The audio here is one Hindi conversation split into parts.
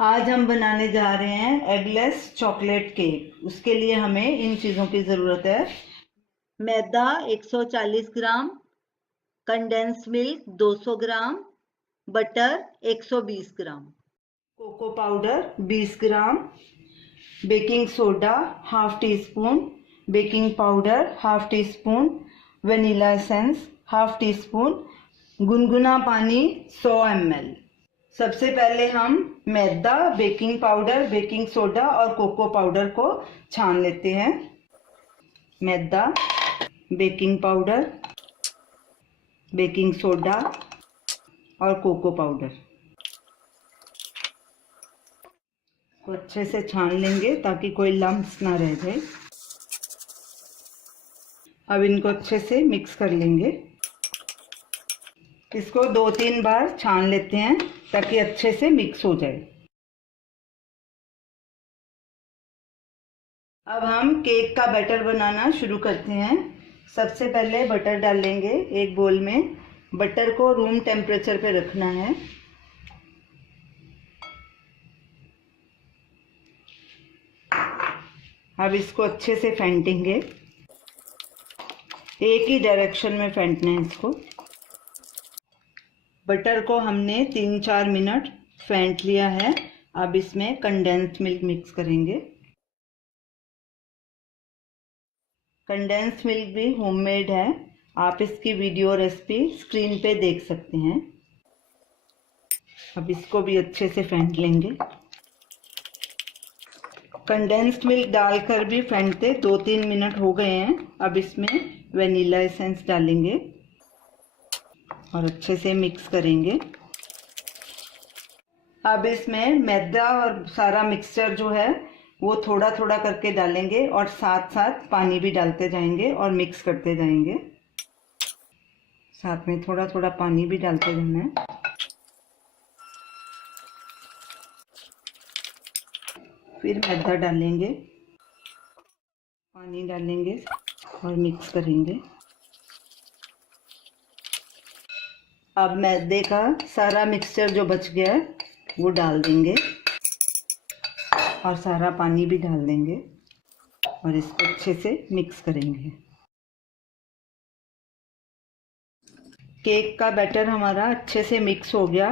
आज हम बनाने जा रहे हैं एगलेस चॉकलेट केक। उसके लिए हमें इन चीज़ों की ज़रूरत है। मैदा 140 ग्राम, कंडेंस मिल्क 200 ग्राम, बटर 120 ग्राम, कोको पाउडर 20 ग्राम, baking soda half teaspoon, baking powder half teaspoon, vanilla essence half teaspoon, गुनगुना पानी 100 ml। सबसे पहले हम मैदा, बेकिंग पाउडर, बेकिंग सोडा और कोको पाउडर को छान लेते हैं। मैदा, बेकिंग पाउडर, बेकिंग सोडा और कोको पाउडर को अच्छे से छान लेंगे ताकि कोई लम्प्स ना रह जाए। अब इनको अच्छे से मिक्स कर लेंगे। इसको 2-3 बार छान लेते हैं ताकि अच्छे से मिक्स हो जाए। अब हम केक का बैटर बनाना शुरू करते हैं। सबसे पहले बटर डालेंगे एक बोल में। बटर को रूम टेम्परेचर पे रखना है। अब इसको अच्छे से फेंटेंगे। एक ही डायरेक्शन में फेंटना है इसको। बटर को हमने 3-4 मिनट फेंट लिया है। अब इसमें कंडेंस्ड मिल्क मिक्स करेंगे। कंडेंस्ड मिल्क भी होममेड है। आप इसकी वीडियो रेसिपी स्क्रीन पे देख सकते हैं। अब इसको भी अच्छे से फेंट लेंगे। कंडेंस्ड मिल्क डालकर भी फेंटते 2-3 मिनट हो गए हैं। अब इसमें वनीला एसेंस डालेंगे और अच्छे से मिक्स करेंगे। अब इसमें मैदा और सारा मिक्सचर जो है वो थोड़ा थोड़ा करके डालेंगे और साथ साथ पानी भी डालते जाएंगे और मिक्स करते जाएंगे। साथ में थोड़ा थोड़ा पानी भी डालते जाना है। फिर मैदा डालेंगे, पानी डालेंगे और मिक्स करेंगे। अब मैदे का सारा मिक्सचर जो बच गया है वो डाल देंगे और सारा पानी भी डाल देंगे और इसको अच्छे से मिक्स करेंगे। केक का बैटर हमारा अच्छे से मिक्स हो गया।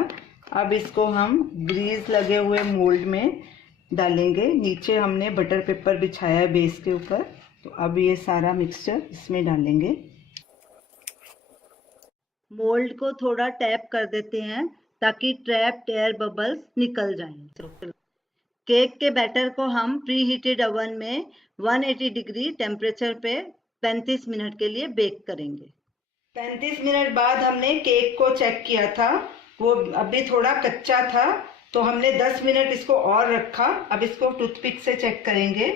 अब इसको हम ग्रीस लगे हुए मोल्ड में डालेंगे। नीचे हमने बटर पेपर बिछाया है बेस के ऊपर। तो अब ये सारा मिक्सचर इसमें डालेंगे। मोल्ड को थोड़ा टैप कर देते हैं ताकि ट्रैप्ड एयर बबल्स निकल जाएं। केक के बैटर को हम प्री हीटेड ओवन में 180 डिग्री टेम्परेचर पे 35 मिनट के लिए बेक करेंगे। 35 मिनट बाद हमने केक को चेक किया था, वो अभी थोड़ा कच्चा था, तो हमने 10 मिनट इसको और रखा। अब इसको टूथपिक से चेक करेंगे।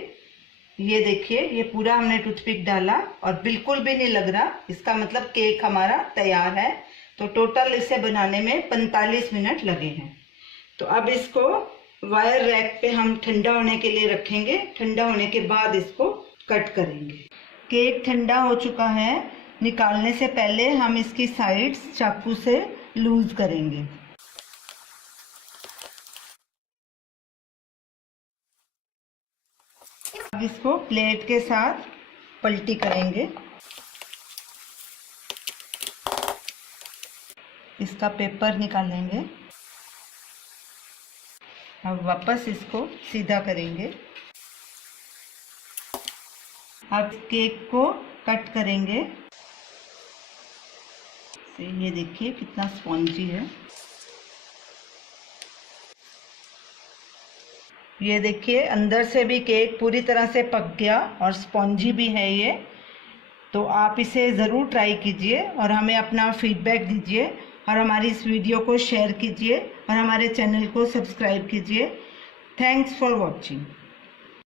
ये देखिए, ये पूरा हमने टूथपिक डाला और बिल्कुल भी नहीं लग रहा। इसका मतलब केक हमारा तैयार है। तो टोटल इसे बनाने में 45 मिनट लगे हैं। तो अब इसको वायर रैक पे हम ठंडा होने के लिए रखेंगे। ठंडा होने के बाद इसको कट करेंगे। केक ठंडा हो चुका है। निकालने से पहले हम इसकी साइड्स चाकू से लूज करेंगे। अब इसको प्लेट के साथ पलटी करेंगे। इसका पेपर निकालेंगे। अब वापस इसको सीधा करेंगे। अब केक को कट करेंगे। ये देखिए कितना स्पॉन्जी है। ये देखिए अंदर से भी केक पूरी तरह से पक गया और स्पॉन्जी भी है ये। तो आप इसे ज़रूर ट्राई कीजिए और हमें अपना फीडबैक दीजिए और हमारी इस वीडियो को शेयर कीजिए और हमारे चैनल को सब्सक्राइब कीजिए। Thanks for watching.